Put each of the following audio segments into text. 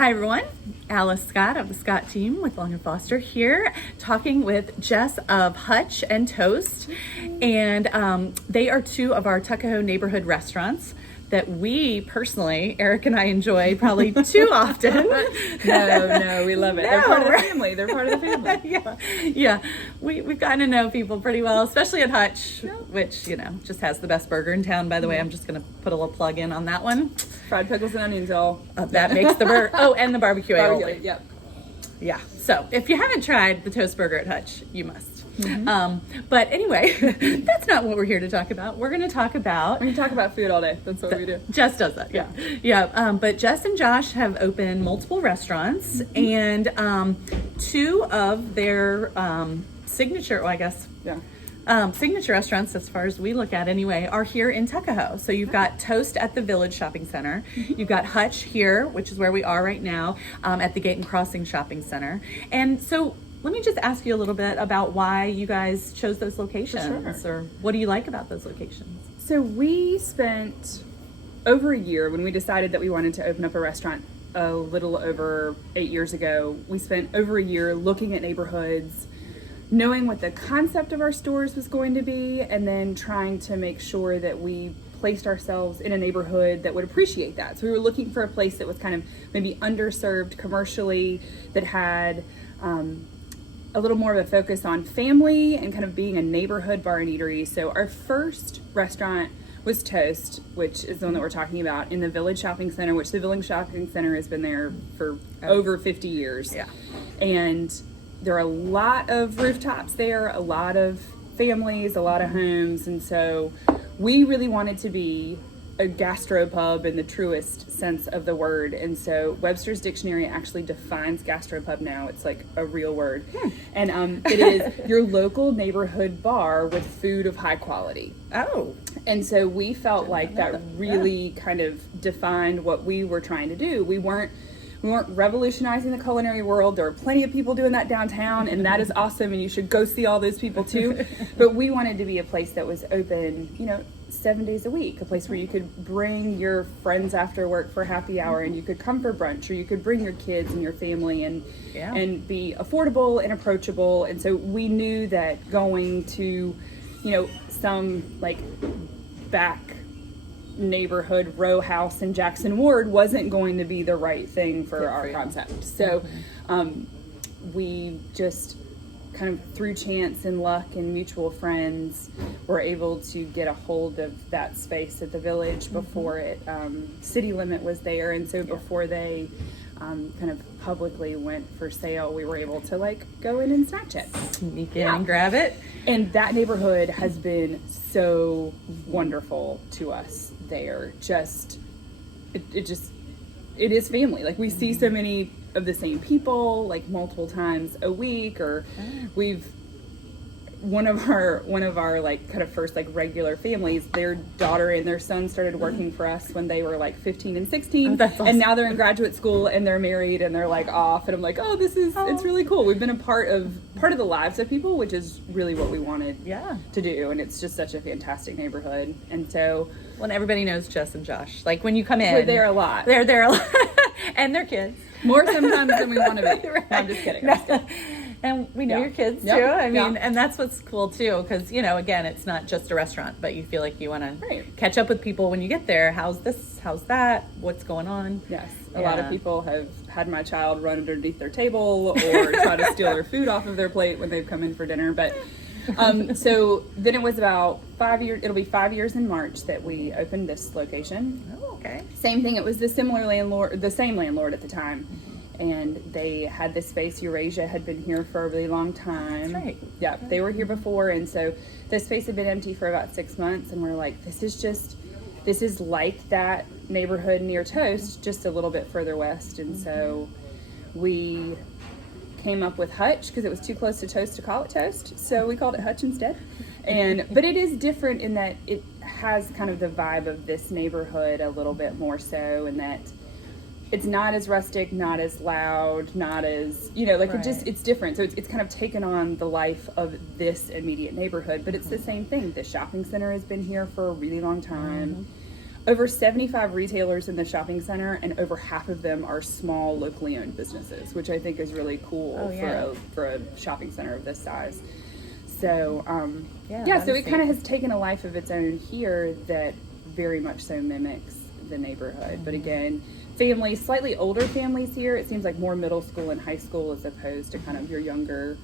Hi everyone, Alice Scott of the Scott team with Long and Foster here, talking with Jess of Hutch and Toast, and they are two of our Tuckahoe neighborhood restaurants that we personally, Eric and I, enjoy probably too often. No, we love it. They're part of the family. They're part of the family. Yeah. We've gotten to know people pretty well, especially at Hutch, which, just has the best burger in town. By the way, I'm just going to put a little plug in on that one. Fried pickles and onions, all. That makes the burger. Oh, and the barbecue aioli. Yep. Yeah. So if you haven't tried the toast burger at Hutch, you must. But anyway, that's not what we're here to talk about. We're going to talk about... We can talk about food all day. That's what we do. Jess does that, yeah. But Jess and Josh have opened multiple restaurants, and two of their signature, signature restaurants, as far as we look at anyway, are here in Tuckahoe. So you've got Toast at the Village Shopping Center. You've got Hutch here, which is where we are right now, at the Gate and Crossing Shopping Center. And so let me just ask you a little bit about why you guys chose those locations, or what do you like about those locations? So we spent over a year when we decided that we wanted to open up a restaurant a little over 8 years ago. We spent over a year looking at neighborhoods, knowing what the concept of our stores was going to be, and then trying to make sure that we placed ourselves in a neighborhood that would appreciate that. So we were looking for a place that was kind of maybe underserved commercially, that had a little more of a focus on family and kind of being a neighborhood bar and eatery. So our first restaurant was Toast, which is the one that we're talking about, in the Village Shopping Center, which the Village Shopping Center has been there for over 50 years. Yeah. And there are a lot of rooftops there, a lot of families, a lot of homes. And so we really wanted to be a gastropub in the truest sense of the word. And so Webster's Dictionary actually defines gastropub now. It's like a real word. And it is your local neighborhood bar with food of high quality. Oh. And so we felt like that really kind of defined what we were trying to do. We weren't revolutionizing the culinary world. There are plenty of people doing that downtown, and that is awesome, and you should go see all those people too. But we wanted to be a place that was open, 7 days a week, a place where you could bring your friends after work for happy hour, and you could come for brunch, or you could bring your kids and your family, and be affordable and approachable. And so we knew that going to, some like back neighborhood row house in Jackson Ward wasn't going to be the right thing for our concept. So we just kind of through chance and luck and mutual friends were able to get a hold of that space at the Village before it city limit was there. And so before they kind of publicly went for sale, we were able to go in and snatch it, sneak in and grab it. And that neighborhood has been so wonderful to us there. It is family. We see so many of the same people multiple times a week, or we've one of our kind of first regular families, their daughter and their son started working for us when they were 15 and 16. Oh, that's awesome. And now they're in graduate school and they're married and they're off, and I'm it's really cool. We've been a part of the lives of people, which is really what we wanted to do, and it's just such a fantastic neighborhood. And so when everybody knows Jess and Josh, when you come in, we're there a lot. They're there a lot. And their kids. More sometimes than we want to be. Right. No, I'm just kidding. And we know your kids too. And that's what's cool too, because again, it's not just a restaurant, but you feel like you want to catch up with people when you get there. How's this? How's that? What's going on? Yes, a lot of people have had my child run underneath their table or try to steal their food off of their plate when they've come in for dinner. But so then it was about 5 years. It'll be 5 years in March that we opened this location. Oh, okay. Same thing. It was the same landlord at the time. And they had this space. Eurasia had been here for a really long time. That's right. Yeah, they were here before. And so this space had been empty for about 6 months. And we're like, this is like that neighborhood near Toast, just a little bit further west. And so we came up with Hutch because it was too close to Toast to call it Toast. So we called it Hutch instead. But it is different in that it has kind of the vibe of this neighborhood a little bit more so, in that it's not as rustic, not as loud, not as, it's different. So it's kind of taken on the life of this immediate neighborhood, but it's the same thing. The shopping center has been here for a really long time. over 75 retailers in the shopping center, and over half of them are small, locally owned businesses, which I think is really cool for a shopping center of this size. So, so it kind of has taken a life of its own here that very much so mimics the neighborhood. But again, families, slightly older families here, it seems like more middle school and high school as opposed to kind of your younger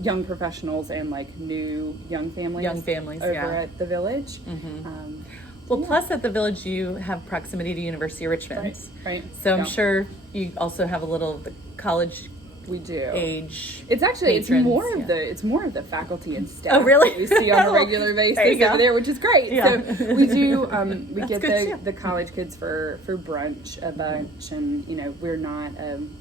young professionals and like new young families over at the Village. Plus at the Village you have proximity to University of Richmond, right. So I'm sure you also have a little of the college we do age. It's actually patrons, it's more of the faculty and staff. Oh, really? That we see on a regular basis over there, which is great. Yeah. So we do we get the college kids for brunch a bunch, and we're not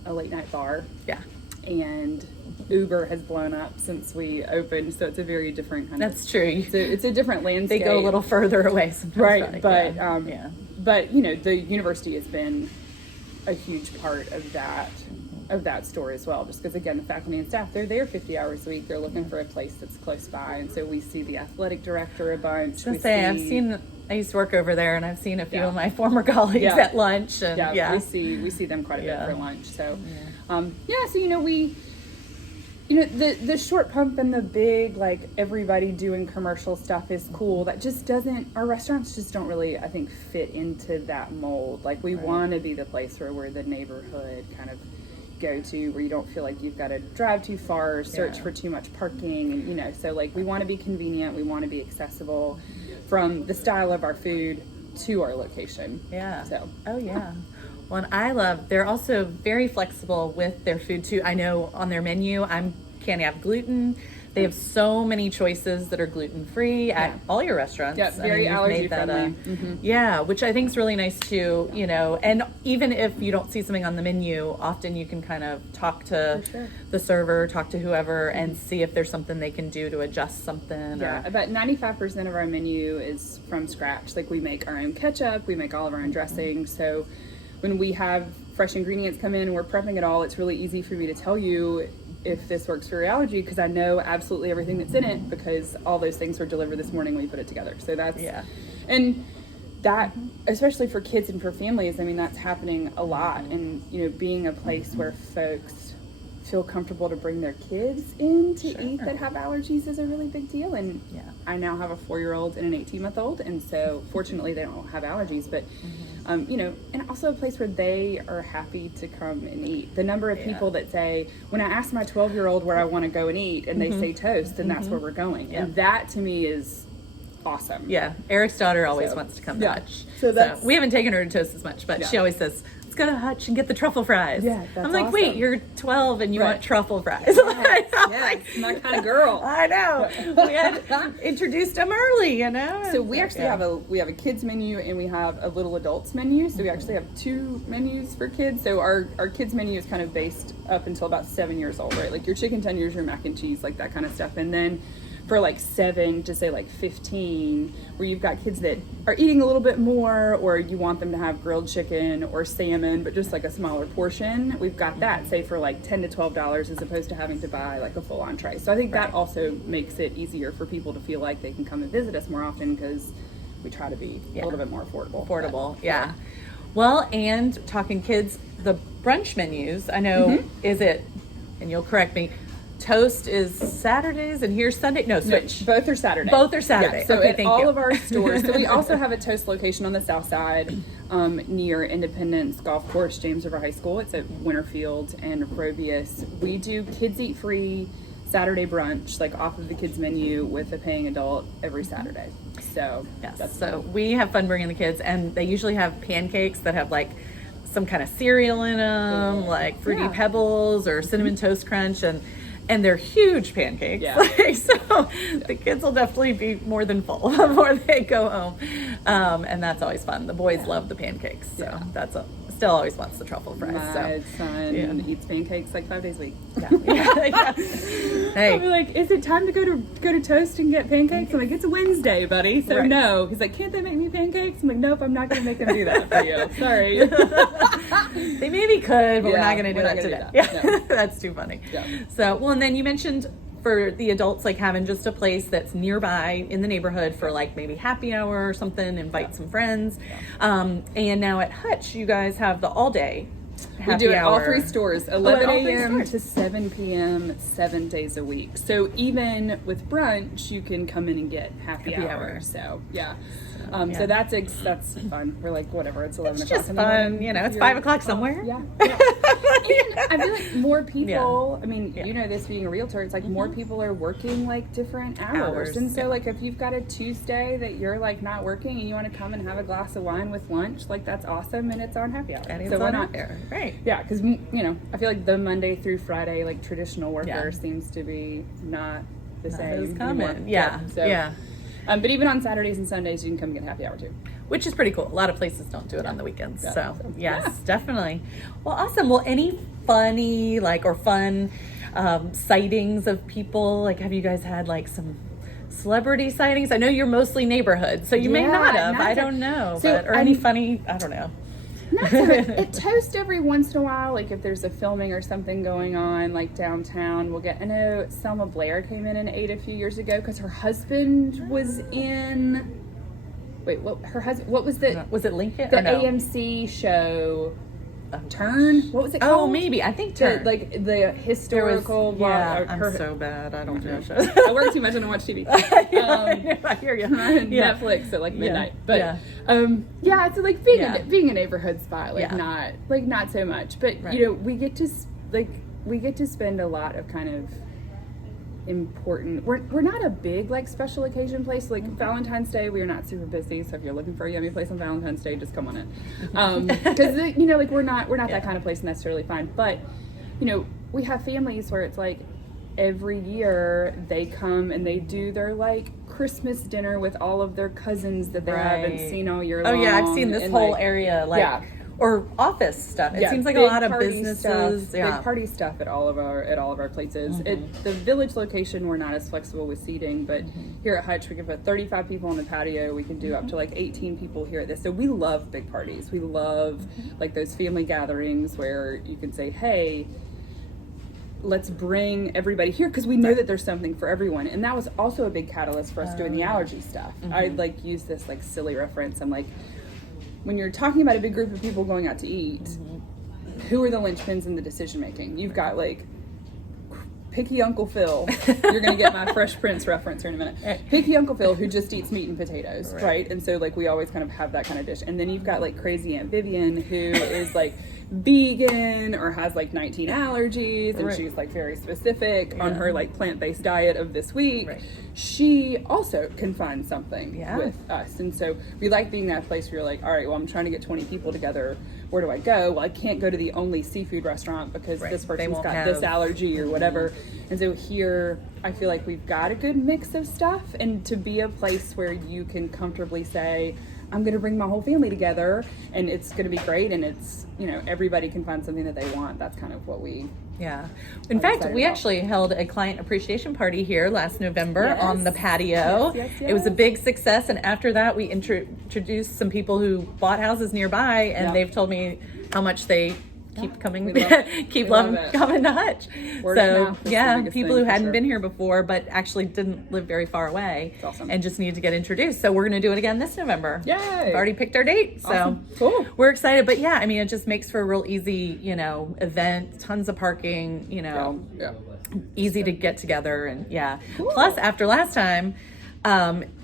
a late night bar. Yeah. And Uber has blown up since we opened, so it's a very different kind That's true. It's a different landscape. They go a little further away sometimes. Right, but the university has been a huge part of that story as well, just because again the faculty and staff, they're there 50 hours a week, they're looking for a place that's close by, and so we see the athletic director a bunch. I used to work over there, and I've seen a few of my former colleagues at lunch, and we see them quite a bit for lunch. So the short pump and the big, like, everybody doing commercial stuff is cool. That just doesn't, our restaurants just don't really, I think, fit into that mold. Like, we want to be the place where we're the neighborhood kind of go to, where you don't feel like you've got to drive too far or search for too much parking. And, so, like, we want to be convenient. We want to be accessible from the style of our food to our location. Yeah. So. Oh, yeah. Well, and they're also very flexible with their food too. I know on their menu, can't have gluten. They have so many choices that are gluten-free at all your restaurants. Yeah, very allergy friendly. Yeah, which I think is really nice too, and even if you don't see something on the menu, often you can kind of talk to the server, talk to whoever, and see if there's something they can do to adjust something. Yeah, about 95% of our menu is from scratch. Like, we make our own ketchup, we make all of our own dressing, so when we have fresh ingredients come in and we're prepping it all, it's really easy for me to tell you if this works for your allergy, because I know absolutely everything that's in it, because all those things were delivered this morning when we put it together. So that's, and that, especially for kids and for families, I mean, that's happening a lot. And, being a place where folks feel comfortable to bring their kids in to eat that have allergies is a really big deal. And I now have a 4-year-old and an 18-month-old, and so fortunately they don't have allergies, but and also a place where they are happy to come and eat. The number of people that say, when I ask my 12-year-old where I want to go and eat, and they say toast, and that's where we're going. And that to me is awesome. Yeah, Eric's daughter always wants to come to Hutch. So we haven't taken her to toast as much, but she always says, let's go to Hutch and get the truffle fries. Yeah, that's I'm like, awesome. Wait, you're 12 and you want truffle fries. Yes, my kind of girl. I know. We had introduced them early, So we actually have a kids menu and we have a little adults menu. So we actually have 2 menus for kids. So our kids menu is kind of based up until about 7 years old, right? Like your chicken tenders, your mac and cheese, like that kind of stuff. And then for like 7 to say like 15, where you've got kids that are eating a little bit more, or you want them to have grilled chicken or salmon, but just like a smaller portion, we've got that, say for like $10 to $12, as opposed to having to buy like a full entree. So I think that also makes it easier for people to feel like they can come and visit us more often, because we try to be a little bit more affordable. Yeah. Well, and talking kids, the brunch menus, I know, is it, and you'll correct me, toast is Saturdays and here's Sunday. No, switch. No, both are Saturday. Yeah, so at all of our stores. So we also have a toast location on the south side, near Independence Golf Course, James River High School. It's at Winterfield and Robius. We do kids eat free Saturday brunch, like off of the kids menu, with a paying adult every Saturday. So we have fun bringing the kids, and they usually have pancakes that have like some kind of cereal in them, like Fruity Pebbles or Cinnamon Toast Crunch, and they're huge pancakes. Yeah. So the kids will definitely be more than full before they go home. And that's always fun. The boys love the pancakes. So that's still always wants the truffle fries. My son eats pancakes like 5 days a week. Hey. I'll be like, is it time to go to Toast and get pancakes? I'm like, it's a Wednesday, buddy. So no. He's like, can't they make me pancakes? I'm like, nope, I'm not going to make them do that for you. Sorry. They maybe could, but we're not going to do that today. No. That's too funny. Yeah. So, well, and then you mentioned for the adults, like having just a place that's nearby in the neighborhood for like maybe happy hour or something, invite some friends. And now at Hutch, you guys have the all day happy we do it hour. all 3 stores, 11 all 3 a.m. stores. to 7 p.m. 7 days a week. So even with brunch, you can come in and get happy hour. So yeah. So that's fun. We're like, whatever, it's 11 It's o'clock just in the morning. fun, you know, it's 5 o'clock somewhere. Yeah. And I feel like more people, I mean, Yeah. you know this being a realtor, it's like more people are working like different hours. And so like if you've got a Tuesday that you're like not working and you want to come and have a glass of wine with lunch, like that's awesome, and it's on happy hour. And it's so we're on not there. Right. Yeah, because, you know, I feel like the Monday through Friday, like traditional worker seems to be not the same. As common. anymore. Yeah. So, Yeah. But even on Saturdays and Sundays, you can come get happy hour too. Which is pretty cool. A lot of places don't do it on the weekends. Yeah. So yes, definitely. Well, awesome. Well, any funny or fun sightings of people? Like, have you guys had like some celebrity sightings? I know you're mostly neighborhood, so you may not have. I don't know. So, Or any funny, I don't know. Not so much. It toasts every once in a while, like if there's a filming or something going on, like downtown, we'll get. I know Selma Blair came in and ate a few years ago because her husband was in. Wait, what? Her husband? What was the? Was it Lincoln? The or no? AMC show. Turn. What was it called? Oh, maybe. I think Turn. Like the historical. I'm so bad. I don't know shows. I work too much. I don't watch TV. I hear you. Netflix at like midnight. But it's like being a neighborhood spot, like not so much. But you know, we get to spend a lot of kind of important. We're not a big like special occasion place. Like Valentine's Day, we are not super busy. So if you're looking for a yummy place on Valentine's Day, just come on in. Because you know, like we're not that kind of place, and that's totally fine. But you know, we have families where it's like every year they come and they do their like Christmas dinner with all of their cousins that they haven't seen all year long. Oh yeah, I've seen this whole area or office stuff. It seems like a lot of businesses. Big party stuff at all of our places. At the village location, we're not as flexible with seating, but here at Hutch, we can put 35 people on the patio. We can do up to like 18 people here at this. So we love big parties. We love like those family gatherings where you can say, hey, let's bring everybody here, because we know that there's something for everyone. And that was also a big catalyst for us doing the allergy stuff. I like use this like silly reference. I'm like, when you're talking about a big group of people going out to eat, who are the linchpins in the decision making? You've got like picky Uncle Phil. You're gonna get my Fresh Prince reference here in a minute. Picky Uncle Phil who just eats meat and potatoes, right? And so like we always kind of have that kind of dish. And then you've got like crazy Aunt Vivian who is like vegan or has like 19 allergies, and she's like very specific on her like plant-based diet of this week. She also can find something with us. And so we like being that place where you're like, all right, well, I'm trying to get 20 people together. Where do I go? Well, I can't go to the only seafood restaurant because this person's got this allergy or whatever. And so here, I feel like we've got a good mix of stuff, and to be a place where you can comfortably say, I'm going to bring my whole family together and it's going to be great, and it's, you know, everybody can find something that they want. That's kind of what we in fact, we actually held a client appreciation party here last November on the patio. It was a big success, and after that we introduced some people who bought houses nearby, and they've told me how much they keep coming coming to Hutch. People who hadn't been here before but actually didn't live very far away and just needed to get introduced. So we're going to do it again this November. Yay! We've already picked our date, so we're excited. But I mean, it just makes for a real easy, you know, event. Tons of parking, you know, easy to get together, and Plus, after last time,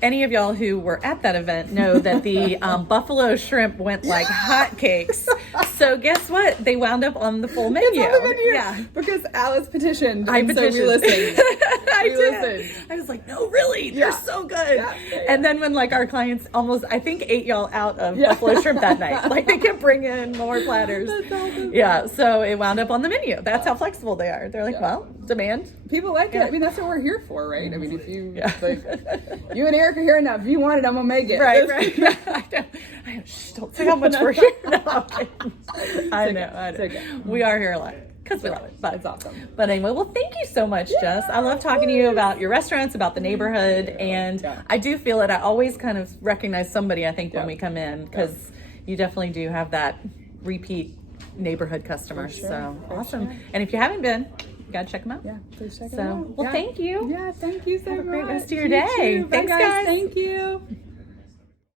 any of y'all who were at that event know that the buffalo shrimp went like hotcakes. So guess what? They wound up on the full menu. It's on the menu. Because Alice petitioned. I petitioned. So we listened. I did. I was like, no, really? They're so good. And then when like our clients almost, I think, ate y'all out of buffalo shrimp that night. Like they kept bringing more platters. That's awesome. So it wound up on the menu. That's how flexible they are. They're like, well, demand. People like it. I mean, that's what we're here for, right? I mean, if you like, you and Eric are here enough. If you want it, I'm gonna make it. Right. Don't say how much we're here. No, I know. We are here a lot because we love it. But it's awesome. But anyway, well, thank you so much, Jess. I love talking to you about your restaurants, about the neighborhood, and I do feel it. I always kind of recognize somebody, I think, when we come in, because you definitely do have that repeat neighborhood customer. So awesome. And if you haven't been, You gotta check them out. Yeah, please check it So, out. well, thank you. Yeah, thank you so much. Have a great rest of your You day. too. Bye, Thanks, guys. Thank you.